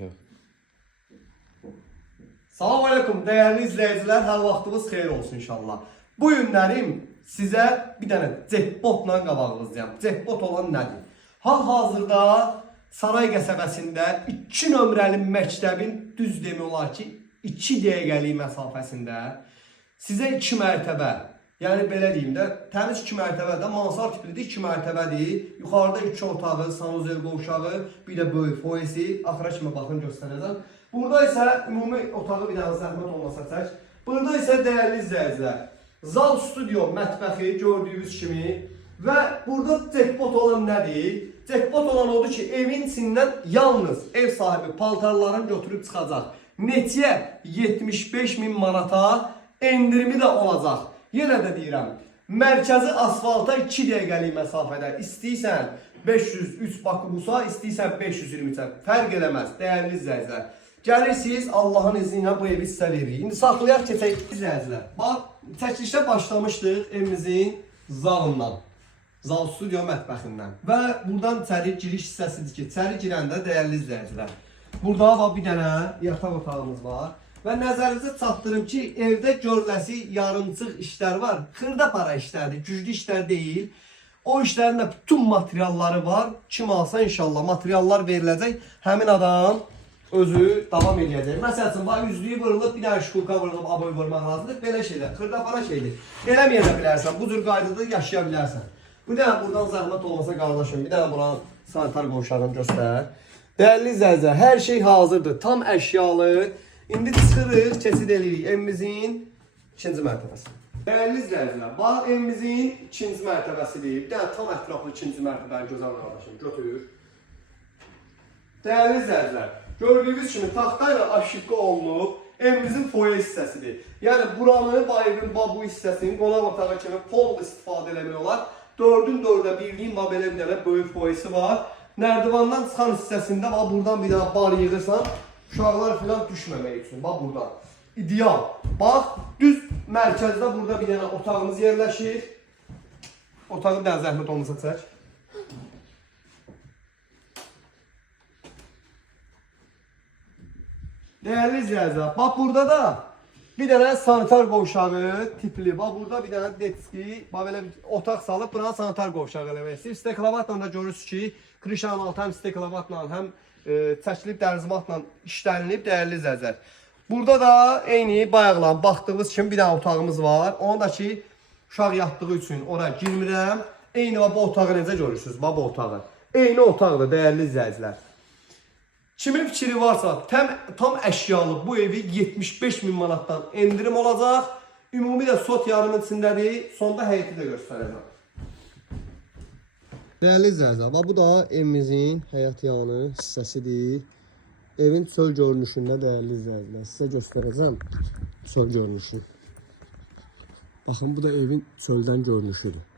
Yox. Salam aleyküm değerli izleyiciler, hər vaxtınız xeyir olsun inşallah. Bu günlərim sizə bir dənə jackpotla qabağınızdayım. Jackpot olan nədir? Hal-hazırda Saray qəsəbəsində 2 nömrəli məktəbin düz demək olar ki 2 dəqiqəlik məsafəsində sizə 2 mərtəbə, yəni belə deyim də, təmiz 2 mərtəbədə, mansard tiplidir, 2 mərtəbədir. Yuxarıda 2 otağı, sanuzel qovşağı, bir də böyük foyesi, axıra kimi baxın göstərəcəm. Burada isə ümumi otağı bir dənə zəhmət olmasa çək. Burada isə dəyərli izləyicilər, zal, studio, mətbəxi gördüyünüz kimi və burada jackpot olan nədir? Jackpot olan odur ki, evin içindən yalnız ev sahibi paltarlarını götürüb çıxacaq. Neçəyə 75.000 manata endirimi də olacaq. Yenə də deyirəm, mərkəzi asfalta 2 dəqiqəlik məsafədə istəyirsən 503 Bakubusa, istəyirsən 523, fərq eləməz, dəyərli izləyicilər. Gəlirsiniz, Allahın izni ilə bu evi sizə veririk. İndi saxlayaq keçək izləyicilər. Bax, çəkilişdə başlamışdıq evimizin zalından. Zal studio mətbəxindən. Və buradan içəri giriş hissəsidir ki, içəri girəndə dəyərli izləyicilər. Burada bax, bir dənə yataq otağımız var. Və nəzərinizə çatdırım ki, evdə görüləsi yarımçıq işlər var. Xırda para işlərdir, güclü işlər deyil. O işlərin də bütün materialları var. Kim alsa inşallah materiallar veriləcək. Həmin adam özü davam edəcək. Məsələn, var üzlüyü vurulub, bir dənə şkulka vurulub, aboy vurmaq lazımdır. Belə şeylər, xırda para şeydir. Eləməyə də bilərsən, bu cür qaydada yaşaya bilərsən. Bu dənə buradan zəhmət olmasa qardaşım, bir dənə buranın sanitar qovşağını göstər. Dəyərli izləyicilər, hər şey hazırdır, tam əşyalı. İndi çıxırıq, keçid edirik evimizin 2-ci mərtəbəsi. Dəyərli izləyicilər, bax evimizin 2-ci mərtəbəsidir. Bir dənə tam ətraflı 2-ci mərtəbəni gözəl qardaşım, götür. Dəyərli izləyicilər, gördüyünüz kimi taxta ilə aşıqqa olunub evimizin foyer hissəsidir. Yəni buranı, bu evin bu hissəsini qonaq otağı kimi pol istifadə eləmək olar. 4-ün 4-ə birliyin belə bir dənə böyük foyesi var. Nərdivandan çıxan hissəsində buradan bir dənə bar yığırsan, uşaqlar filan düşməmək üçün. Bax buradan. İdeal. Bax, düz mərkəzdə burada bir dənə otağımız yerləşir. Otağı bir dənə zəhmət olmasa çək. Değerli izləyicilər, bax burada da bir dənə sanitar qovşağı tipli, bax burada bir dənə detski, bax belə bir otaq salıb buna sanitar qovşağı eləmək istəyir. Steklavatla da görürsünüz ki, krişanın altı həm steklavatla, həm çəkilib dərzimatla işlənilib, dəyərli izləyicilər. Burada da eyni bayaqlan baxdığınız kimi bir dənə otağımız var. Onu da ki, uşaq yatdığı üçün oraya girmirəm. Eyni bu otağı necə görürsünüz, bax bu otağı. Eyni otaqdır, dəyərli izləyicilər. Kimin fikri varsa tam əşyalı bu evi 75.000 manatdan endirim olacaq. Ümumi də sot yarımın içindədir. Sonda həyəti də göstərəcəm. Dəyərli izləyicilər, bu da evimizin həyət yanı hissəsidir. Evin çöl görünüşündə dəyərli izləyicilər sizə göstərəcəm çöl görünüşünü. Baxın, bu da evin çöldən görünüşüdür.